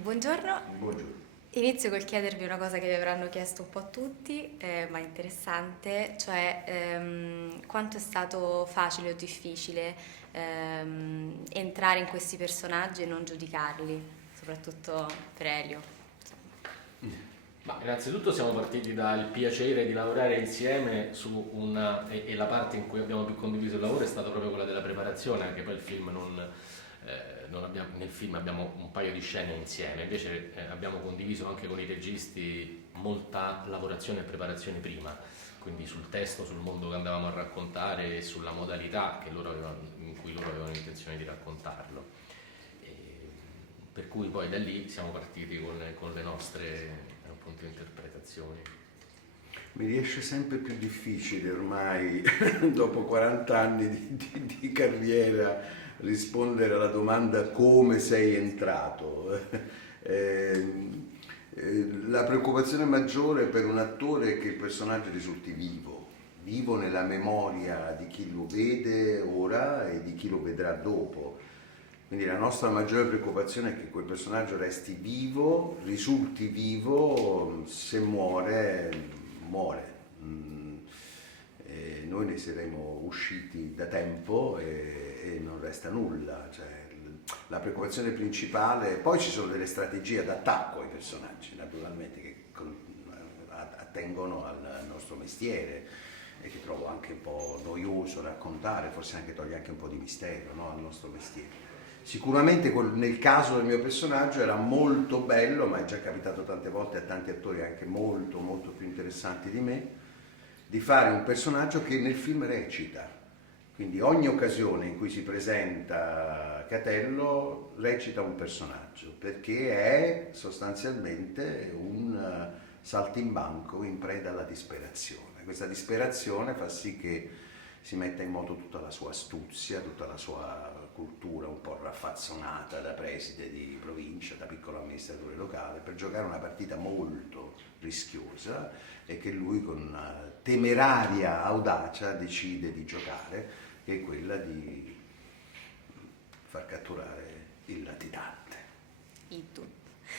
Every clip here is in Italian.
Buongiorno. Buongiorno. Inizio col chiedervi una cosa che vi avranno chiesto un po' tutti, ma interessante, cioè quanto è stato facile o difficile entrare in questi personaggi e non giudicarli, soprattutto per Elio. Ma innanzitutto siamo partiti dal piacere di lavorare insieme su e la parte in cui abbiamo più condiviso il lavoro è stata proprio quella della preparazione, anche poi il film nel film abbiamo un paio di scene insieme, invece abbiamo condiviso anche con i registi molta lavorazione e preparazione prima, quindi sul testo, sul mondo che andavamo a raccontare e sulla modalità in cui loro avevano intenzione di raccontarlo. Per cui poi da lì siamo partiti con le nostre appunto interpretazioni. Mi riesce sempre più difficile ormai, dopo 40 anni di carriera, rispondere alla domanda come sei entrato. La preoccupazione maggiore per un attore è che il personaggio risulti vivo nella memoria di chi lo vede ora e di chi lo vedrà dopo. Quindi la nostra maggiore preoccupazione è che quel personaggio resti vivo, risulti vivo, se muore. Noi ne saremo usciti da tempo e non resta nulla. Cioè, la preoccupazione principale, poi ci sono delle strategie d'attacco ai personaggi, naturalmente, che attengono al nostro mestiere e che trovo anche un po' noioso raccontare, forse anche toglie anche un po' di mistero, no, al nostro mestiere. Sicuramente nel caso del mio personaggio era molto bello, ma è già capitato tante volte a tanti attori anche molto molto più interessanti di me, di fare un personaggio che nel film recita. Quindi ogni occasione in cui si presenta Catello recita un personaggio, perché è sostanzialmente un saltimbanco in preda alla disperazione. Questa disperazione fa sì che si metta in moto tutta la sua astuzia, tutta la sua cultura un po' raffazzonata da preside di provincia, da piccolo amministratore locale, per giocare una partita molto rischiosa e che lui con temeraria audacia decide di giocare, che è quella di far catturare il latitante. Itu.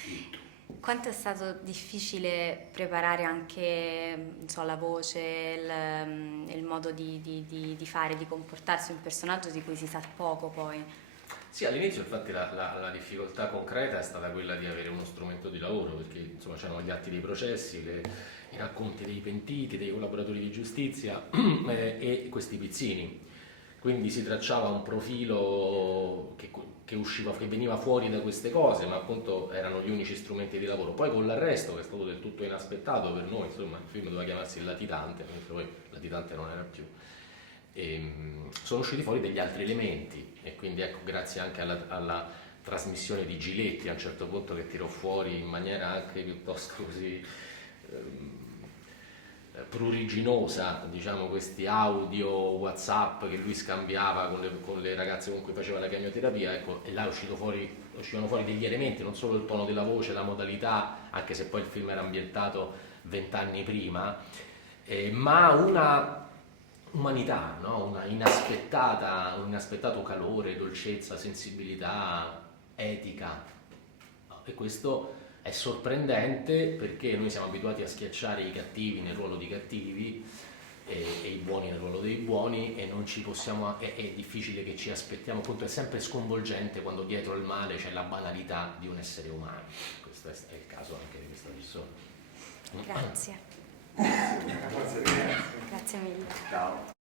Itu. Quanto è stato difficile preparare anche, non so, la voce, il modo di fare, di comportarsi un personaggio di cui si sa poco poi? Sì, all'inizio infatti la difficoltà concreta è stata quella di avere uno strumento di lavoro, perché insomma c'erano gli atti dei processi, i racconti dei pentiti, dei collaboratori di giustizia e questi pizzini. Quindi si tracciava un profilo che veniva fuori da queste cose, ma appunto erano gli unici strumenti di lavoro. Poi con l'arresto, che è stato del tutto inaspettato per noi, insomma, il film doveva chiamarsi Il latitante, mentre poi il latitante non era più. Sono usciti fuori degli altri elementi e quindi ecco, grazie anche alla trasmissione di Giletti a un certo punto, che tirò fuori in maniera anche piuttosto così pruriginosa, diciamo, questi audio WhatsApp che lui scambiava con le ragazze con cui faceva la chemioterapia, ecco, e là uscivano fuori degli elementi, non solo il tono della voce, la modalità, anche se poi il film era ambientato 20 anni prima, ma una umanità, no? Un inaspettato calore, dolcezza, sensibilità, etica, e questo è sorprendente perché noi siamo abituati a schiacciare i cattivi nel ruolo di cattivi e i buoni nel ruolo dei buoni, e non ci possiamo, è difficile che ci aspettiamo, appunto è sempre sconvolgente quando dietro il male c'è la banalità di un essere umano. Questo è il caso anche di questa persona. Grazie. Grazie. Grazie mille. Ciao.